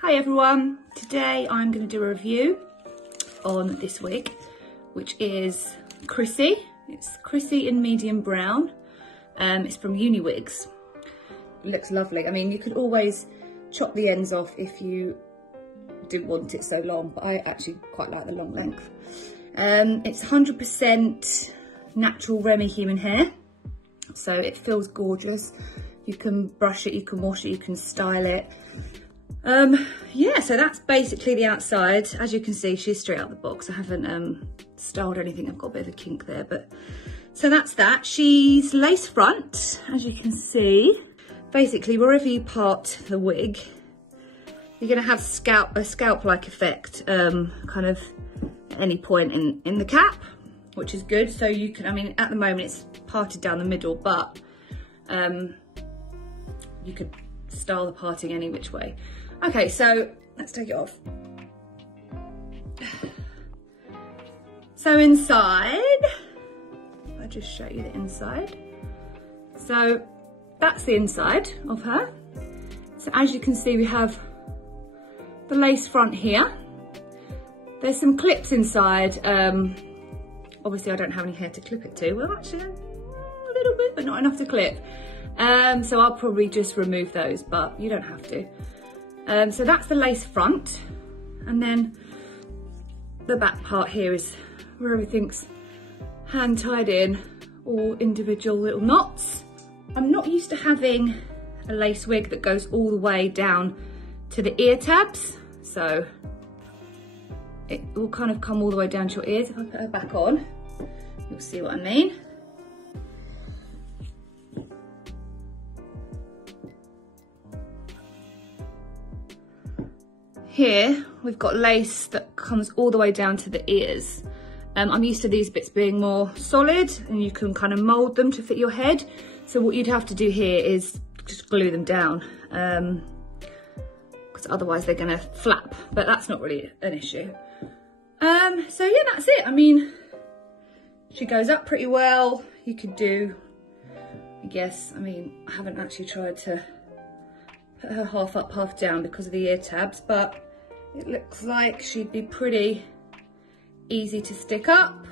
Hi everyone, today I'm going to do a review on this wig, which is Chrissy. It's Chrissy in medium brown. It's from UniWigs. It looks lovely. I mean, you could always chop the ends off if you didn't want it so long, but I actually quite like the long length. It's 100% natural Remy human hair, so it feels gorgeous. You can brush it, you can wash it, you can style it. Yeah, so that's basically the outside. As you can see, she's straight out the box. I haven't styled anything. I've got a bit of a kink there, but so that's that. She's lace front, as you can see. Basically, wherever you part the wig, you're gonna have a scalp-like effect, kind of at any point in the cap, which is good. So you can, I mean, at the moment it's parted down the middle, but you could style the parting any which way. Okay, so let's take it off. So inside, I'll just show you the inside. So that's the inside of her. So as you can see, we have the lace front here. There's some clips inside. Obviously I don't have any hair to clip it to. Well, actually a little bit, but not enough to clip. So I'll probably just remove those, but you don't have to. So that's the lace front, and then the back part here is where everything's hand tied in, all individual little knots. I'm not used to having a lace wig that goes all the way down to the ear tabs, so it will kind of come all the way down to your ears. If I put her back on, you'll see what I mean. Here, we've got lace that comes all the way down to the ears. I'm used to these bits being more solid and you can kind of mold them to fit your head. So what you'd have to do here is just glue them down, because otherwise they're gonna flap, but that's not really an issue. So yeah, that's it. I mean, she goes up pretty well. You could do, I guess, I mean, I haven't actually tried to put her half up, half down because of the ear tabs, but it looks like she'd be pretty easy to stick up.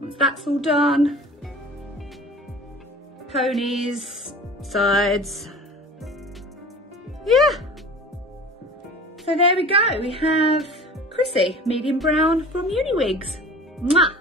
Once that's all done, ponies, sides, yeah. So there we go, we have Chrissy, medium brown from UniWigs. Mwah!